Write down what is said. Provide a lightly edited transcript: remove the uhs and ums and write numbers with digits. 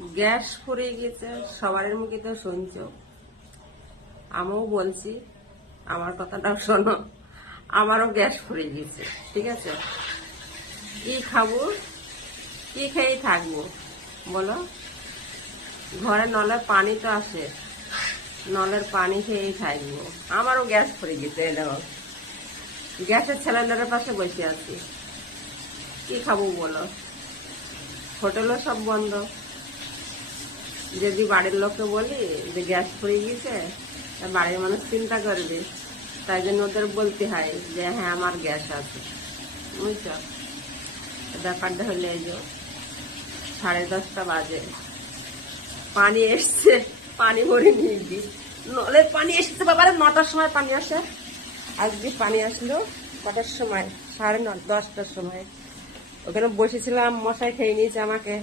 Gas ফুরিয়ে গেছে, সবার মুখে তো শুনছো, আমিও বলছি, আমার কথাটাও শোনো। আমারও গ্যাস ফুরিয়ে গেছে, ঠিক আছে? কি খাবো, কি খেয়েই থাকবো বলো? ঘরে নলের পানি তো আসে, নলের পানি খেয়েই থাকবো। আমারও গ্যাস ফুরিয়ে গেছে। এই দেখো, গ্যাসের সিলিন্ডারের পাশে বসে আছি। কি খাবো বলো? হোটেলও সব বন্ধ। যদি বাড়ির লোককে বলি যে গ্যাস ফুরিয়ে গেছে, তা বাড়ির মানুষ চিন্তা করবে, তাই জন্য ওদের বলতে হয় যে হ্যাঁ আমার গ্যাস আছে, বুঝছো? ব্যাপারটা হলে এই যে 10:30 বাজে, পানি এসছে, পানি ভরে নিয়ে গিয়ে নলের পানি এসেছে বাবার 9টার সময় পানি আসে। আজকে পানি আসলো কটার সময়? 9:30 10টার সময়। ওখানে বসেছিলাম, মশাই খেয়ে নিয়েছে আমাকে।